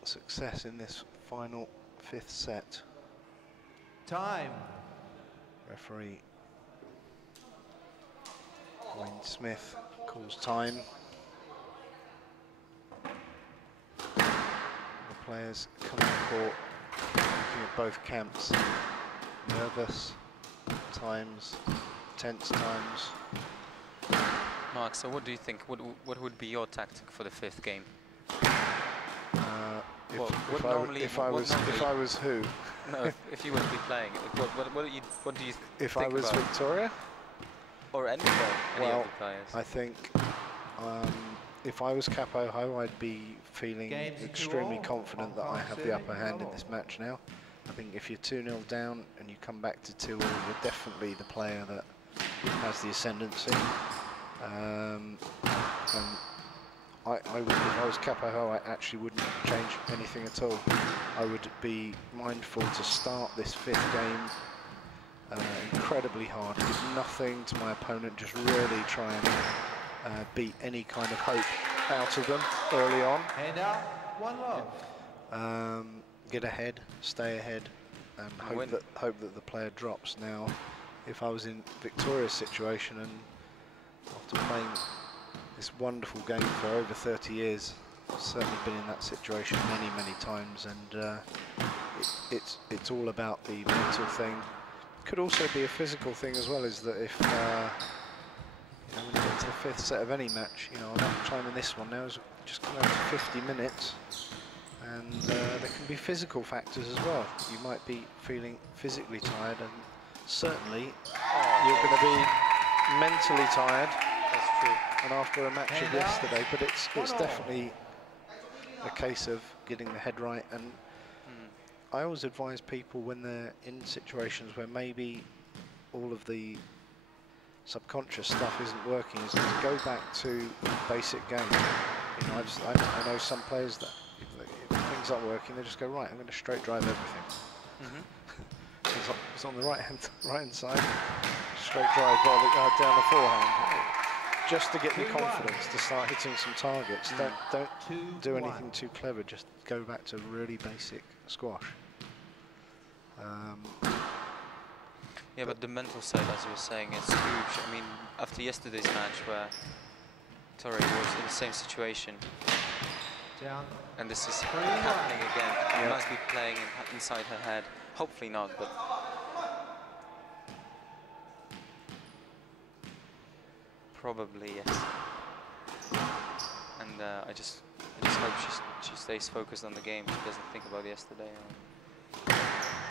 success in this final 5th set. Time. Referee Wayne Smith calls time. The players coming to court, looking at both camps. Nervous times, tense times. Mark, so what do you think? What would be your tactic for the 5th game? If I was who? No, if you would be playing, what do you If think I was about? Victoria? Or any of the Well, players? I think if I was Capo-Ho, I'd be feeling extremely confident that I have the upper hand in this match now. I think if you're 2-0 down and you come back to 2-all, you're definitely the player that has the ascendancy. And I would, if I was Capo Ho, I actually wouldn't change anything at all. I would be mindful to start this 5th game incredibly hard, give nothing to my opponent, just really try and beat any kind of hope out of them early on. Hand out, 1 love. Get ahead, stay ahead, and hope that the player drops. Now, if I was in Victoria's situation and after playing this wonderful game for over 30 years, I've certainly been in that situation many times, and it's all about the mental thing. Could also be a physical thing as well, is that if you know, when you get to the 5th set of any match, you know, I'm not time in this one now, is just going to 50 minutes, and there can be physical factors as well. You might be feeling physically tired, and certainly you're going to be mentally tired. That's true. And after a match of yesterday, but it's definitely a case of getting the head right. And I always advise people when they're in situations where maybe all of the subconscious stuff isn't working, is to go back to basic game. You know, I know some players that if things aren't working, they just go, right, I'm going to straight drive everything. It's on the right hand side, straight drive down the forehand, just to get the confidence to start hitting some targets. Don't do anything too clever. Just go back to really basic squash. Yeah, but the mental side, as you were saying, is huge. I mean, after yesterday's match where Tori was in the same situation, Down. and this is happening again. She must be playing inside her head. Hopefully not, but probably yes. And I just hope she stays focused on the game. She doesn't think about yesterday.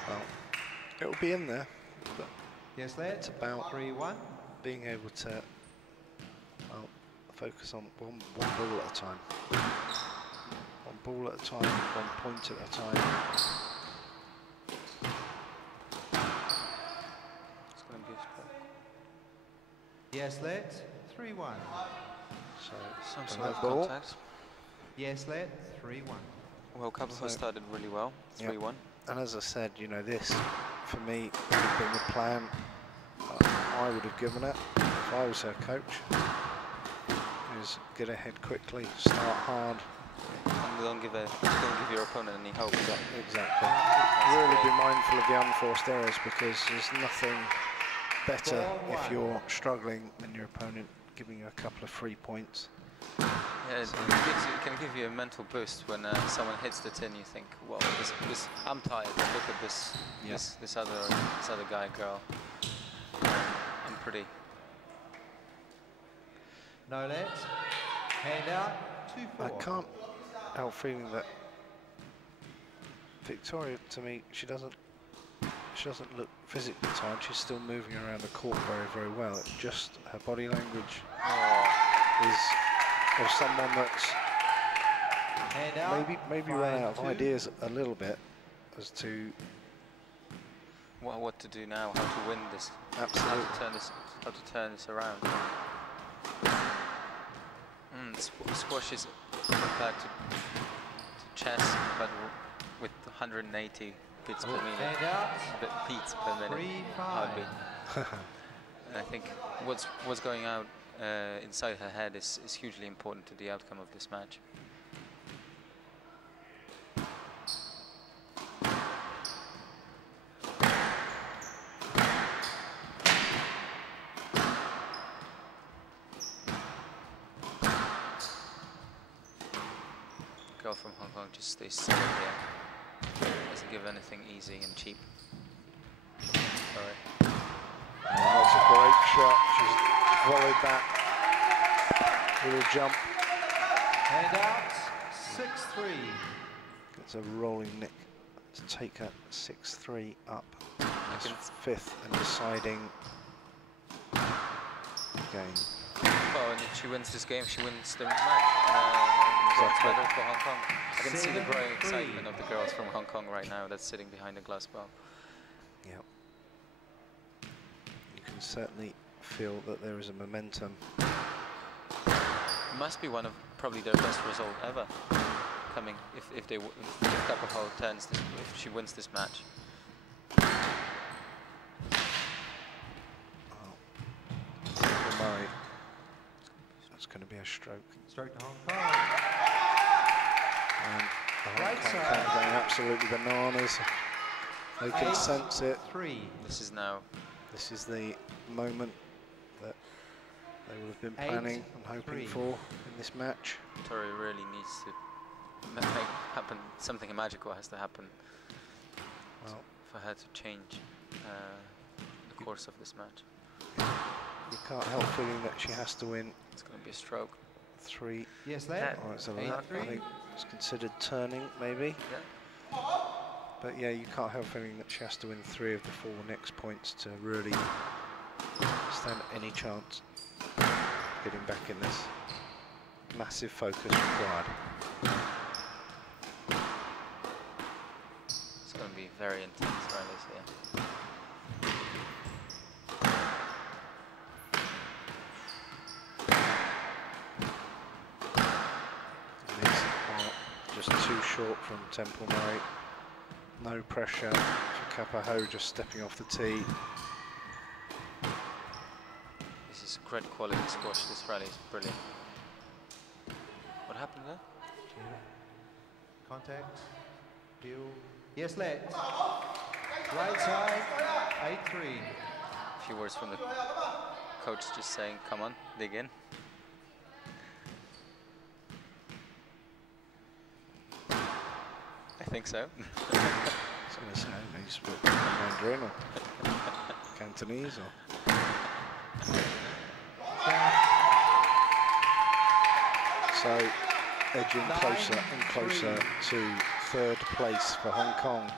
Well, it'll be in there, but Yes, lad. it's about 3-1. being able to focus on one ball at a time. One ball at a time, 1 point at a time. It's going to be a stroke. Yes, lad. 3-1. So Some and sort that of ball. contact. Yes, lad. 3-1. Well, Capo So- started really well. 3-1. And as I said, you know, this for me would have been the plan I would have given it if I was her coach. Is get ahead quickly, start hard. And don't give your opponent any hope. Exactly. Really be mindful of the unforced errors, because there's nothing better if you're struggling than your opponent giving you a couple of free points. Yeah, it can give you a mental boost when someone hits the tin. You think, well, I'm tired. Look at this other guy, girl. I'm pretty. No, lad. Hand out. 2-4. I can't help feeling that Victoria, to me, she doesn't look physically tired. She's still moving around the court very well. It's just her body language is of someone that's Hand out. maybe run out of ideas a little bit as to What to do now? How to win this? absolutely. How to turn this around? Squash is compared to chess, but with 180 beats per minute. Hand out. Beats per minute. 3-5. Heartbeat. And I think what's going out inside her head is hugely important to the outcome of this match. Girl from Hong Kong just stays solid here. Doesn't give anything easy and cheap. Sorry. That's a great shot. She's volleyed that little jump. Hand out. 6-3. It's a rolling nick to take her 6-3 up. That's 5th and deciding game. Oh, and if she wins this game, she wins the match. Bronze medal for Hong Kong. I can see the growing excitement of the girls from Hong Kong right now that's sitting behind the glass bar. Yep. You can certainly feel that there is a momentum must be one of probably their best result ever coming if Kappa turns this, if she wins this match. Murray. That's going to be a stroke. Stroke to Hong Kong. And the Hong Right Kong side. crowd going absolutely bananas. They can sense it. 3. This is now. This is the moment that they will have been 8, planning and hoping 3. for in this match. Tori really needs to make happen. Something magical has to happen Well, for her to change the course of this match. you can't help feeling that she has to win It's going to be a stroke. 3. Yes, left. Oh, it's a 8, lap. I 3. think it's considered turning, maybe. Yeah. But yeah, you can't help feeling that she has to win 3 of the 4 next points to really stand any chance of getting back in this. Massive focus required. It's going to be very intense rallies here. These are just too short from Temple Murray. No pressure for Kappa Ho just stepping off the tee. This is great quality squash. This rally is brilliant. What happened there? Contact. Deal. Yes, left. Right side. 8-3. A few words from the coach just saying, come on, dig in. I think so. I was going to say, he spoke Mandarin or Cantonese or... So, edging closer and closer to 3rd place for Hong Kong.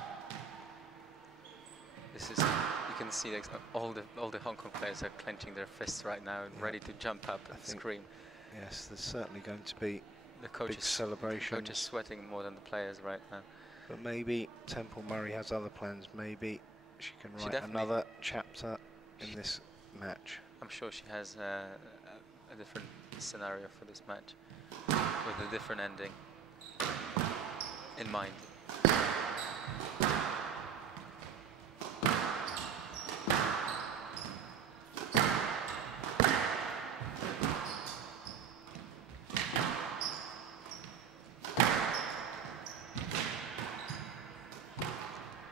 This is, you can see that all the Hong Kong players are clenching their fists right now and ready to jump up and scream. Yes, there's certainly going to be The coach big is celebrations. coach is sweating more than the players right now. But maybe Temple Murray has other plans. Maybe she can She write definitely- another chapter in this match. I'm sure she has a different scenario for this match with a different ending in mind.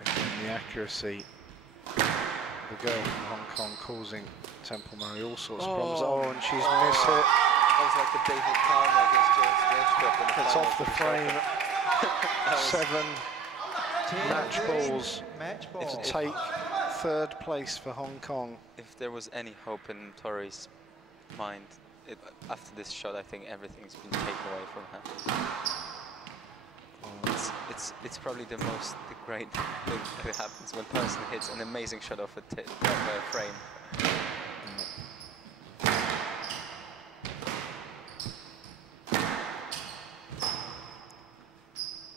Again, the accuracy, the girl from Hong Kong causing Temple Murray all sorts of problems. Oh, and she's missed it. That was like the David Palmer against James Northrup in the It's final off the of frame. That was- 7 match balls Match ball. to take 3rd place for Hong Kong. If there was any hope in Tori's mind, after this shot, I think everything's been taken away from her. It's probably the great thing that happens when a person hits an amazing shot off a frame.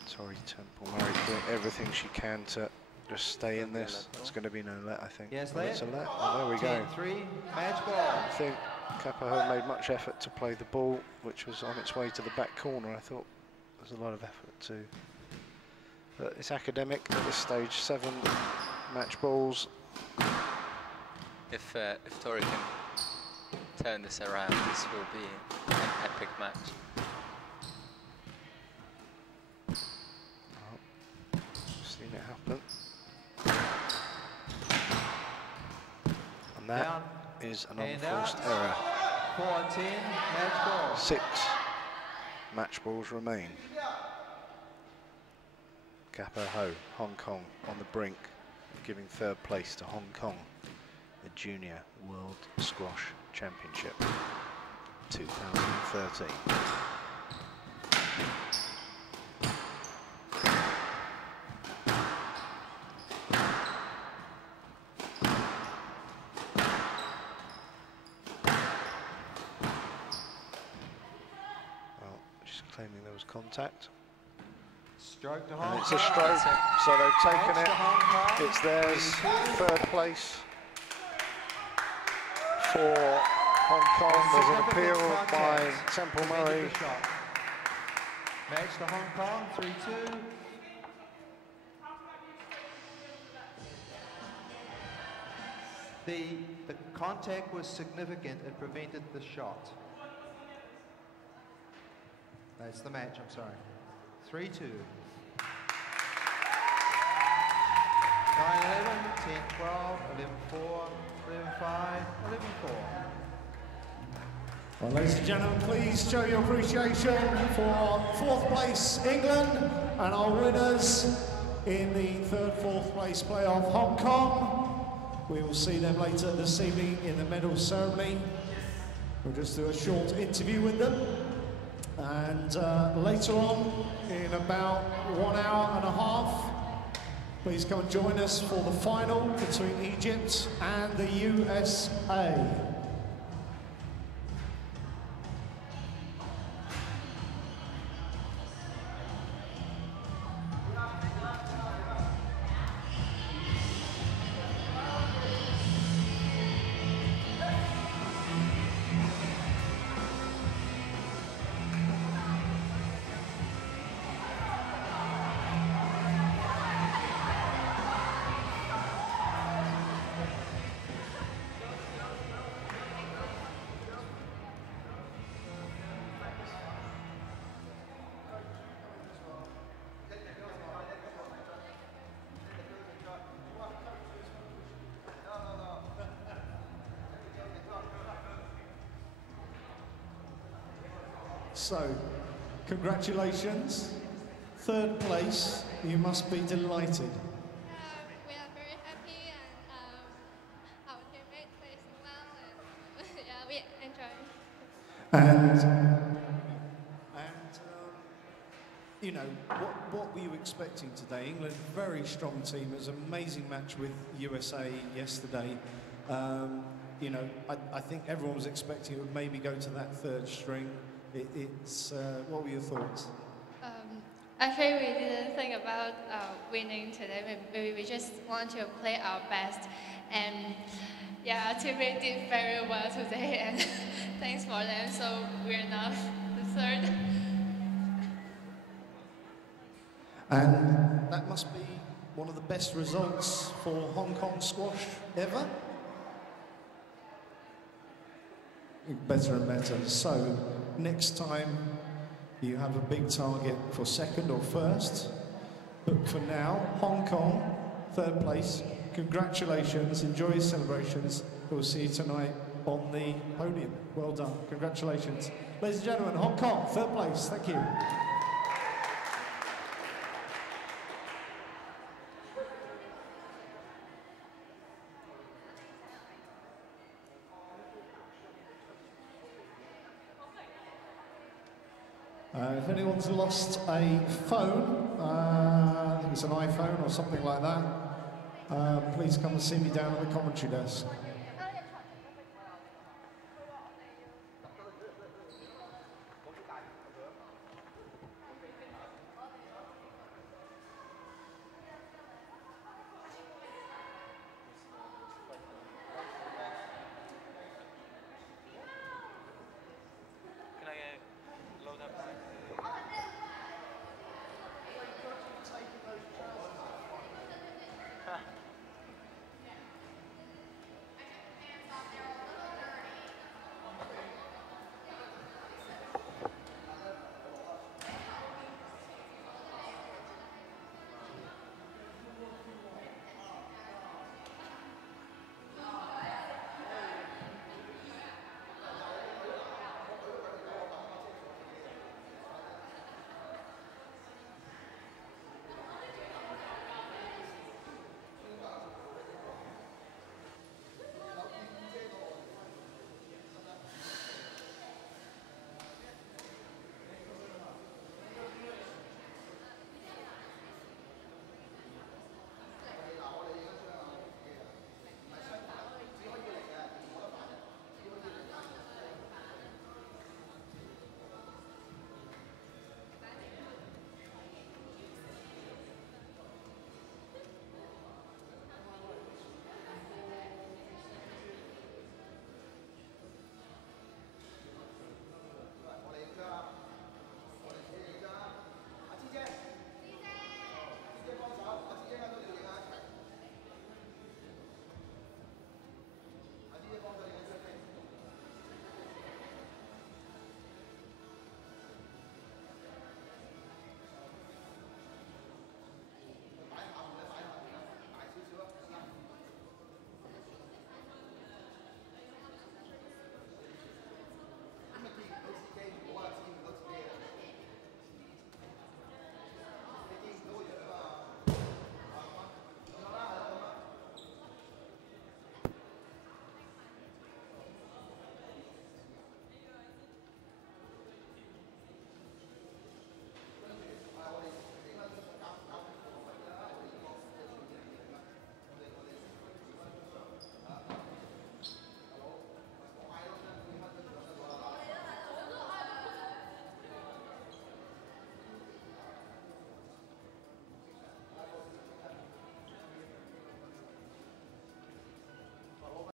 Sorry, Temple Murray doing everything she can to just stay in this. It's going to be no let, I think. Yes, Oh, it's a let. let. Oh, there we go. 10-3. Match ball. I think Kappa Ho made much effort to play the ball, which was on its way to the back corner. I thought there was a lot of effort too. But it's academic at this stage. 7 match balls. If Tori can turn this around, this will be an epic match. Oh, seen it happen. And that Down. is an And unforced out. error. 4-10. Match ball. 6 match balls remain. Kappa Ho, Hong Kong, on the brink of giving 3rd place to Hong Kong, the Junior World Squash Championship 2013. Well, she's claiming there was contact. Stroke to And Hong it's a Kong. stroke, so they've taken Match to it. Hong Kong. It's theirs, 3rd place for Hong Kong. There's an appeal Significant by contact. Temple Prevented Murray. the shot. Match to Hong Kong, 3-2. The contact was significant, it prevented the shot. That's the match, I'm sorry. 3-2. 9-11, 10-12, 11-4, 11-5, 11-4. Well, ladies and gentlemen, please show your appreciation for fourth place England and our winners in the third, fourth place playoff Hong Kong. We will see them later this evening in the medal ceremony. We'll just do a short interview with them. And later on, in about 1 hour and a half, please come and join us for the final between Egypt and the USA. So, congratulations. Third place, you must be delighted. We are very happy and our teammate plays well and yeah, we enjoy. You know, what were you expecting today? England, very strong team. It was an amazing match with USA yesterday. You know, I think everyone was expecting it would maybe go to that third string. What were your thoughts? Actually, we didn't think about winning today. Maybe we just want to play our best. And yeah, our teammate did very well today, and thanks for them. So we're now the third. And that must be one of the best results for Hong Kong squash ever. Better and better. So next time you have a big target for second or first. But for now, Hong Kong, third place. Congratulations, enjoy your celebrations. We'll see you tonight on the podium. Well done, congratulations. Ladies and gentlemen, Hong Kong, third place, thank you. If anyone's lost a phone, I think it's an iPhone or something like that, please come and see me down at the commentary desk.